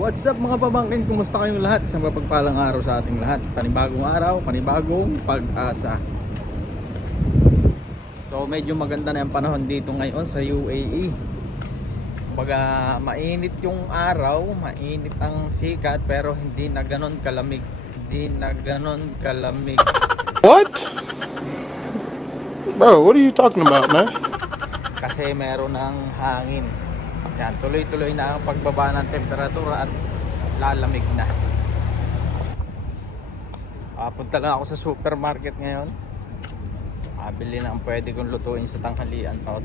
What's up mga pabangkin? Kumusta kayong lahat? Isang mapagpalang araw sa ating lahat. Panibagong araw, panibagong pag-asa. So medyo maganda na yung panahon dito ngayon sa UAE. Kumbaga mainit yung araw, mainit ang sikat, pero hindi na ganon kalamig. What? Bro, what are you talking about, man? Kasi meron ng hangin. Yan, tuloy-tuloy na ang pagbaba ng temperatura at lalamig na. Punta lang ako sa supermarket ngayon. Bili na ang pwede kong lutuin sa tanghalian pa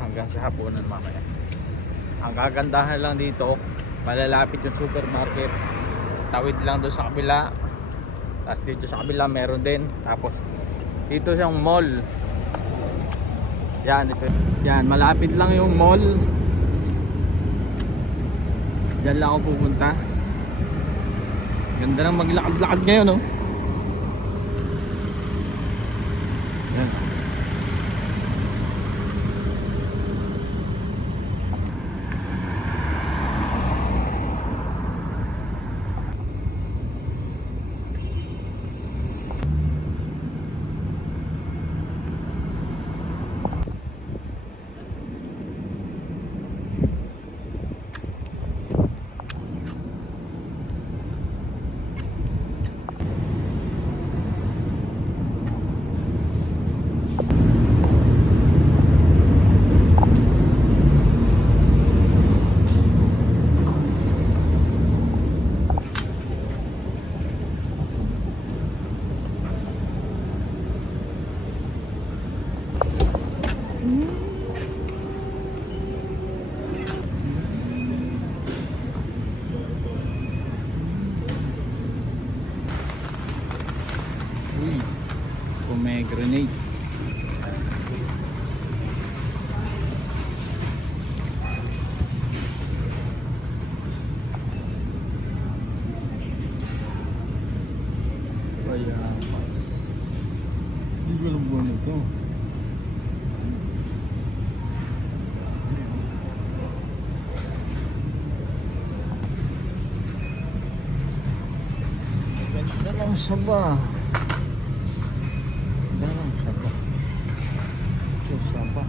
hanggang sa hapunan mamaya. Ang kagandahan lang dito, malalapit yung supermarket. Tawid lang doon sa kabila. Tapos dito sa kabila meron din. Tapos dito siyang mall. Yan, ito. Yan, malapit lang yung mall. Diyan lang ako pupunta. Ganda ng maglakad-lakad ngayon, oh. Yan. Uy, pomegranate. Ayan. Hindi ko alam buwan ito. Ganda lang saba. Saba.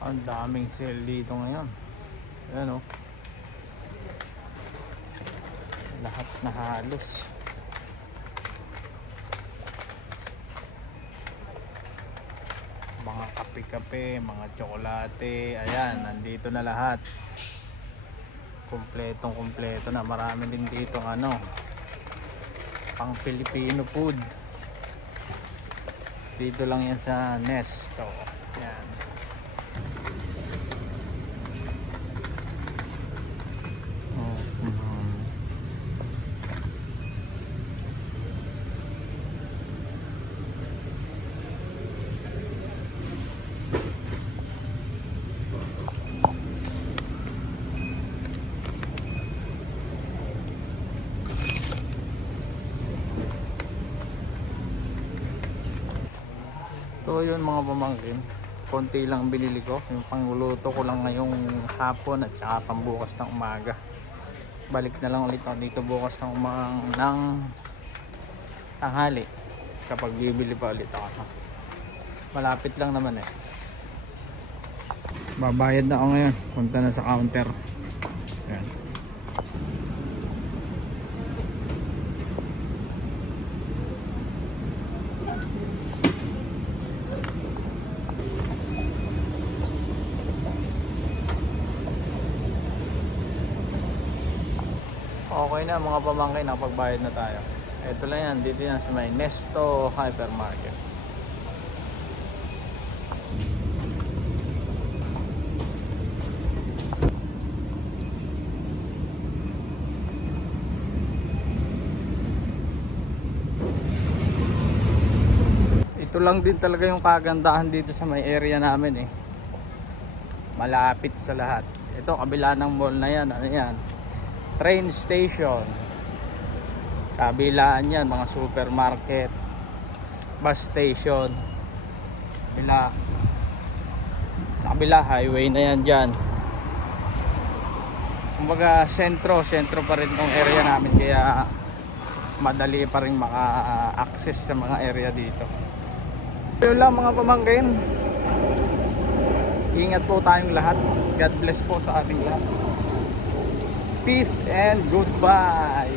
Ang daming sale dito ngayon. Ayan, oh. Lahat na halos. Mga kape-kape, mga tsokolate. Ayan, nandito na lahat. Kumpletong-kumpleto na. Marami din dito pang Filipino food. Dito lang yan sa Nesto. Ayan. Ito yun mga pamangkin, konti lang binili ko, yung pangluluto ko lang ngayong hapon at saka pambukas ng umaga. Balik na lang ulit ako dito bukas ng tanghali kapag bibili pa ulit ako. Malapit lang naman eh. Babayad na ako ngayon, punta na sa counter. Ayan. Okay na mga pamangkin, nakapagbayad na tayo. Ito lang yan, dito yan sa may Nesto Hypermarket. Ito lang din talaga yung kagandahan dito sa may area namin eh. Malapit sa lahat. Ito kabila ng mall na yan, ano yan? Train station. Kabilaan yan, mga supermarket, bus station. Kabila. Sa kabila, highway na yan dyan. Kumbaga sentro pa rin tong area namin, kaya madali pa rin maka-access sa mga area dito. Yun lang mga pamangkin. Ingat po tayong lahat. God bless po sa ating lahat. Peace and goodbye.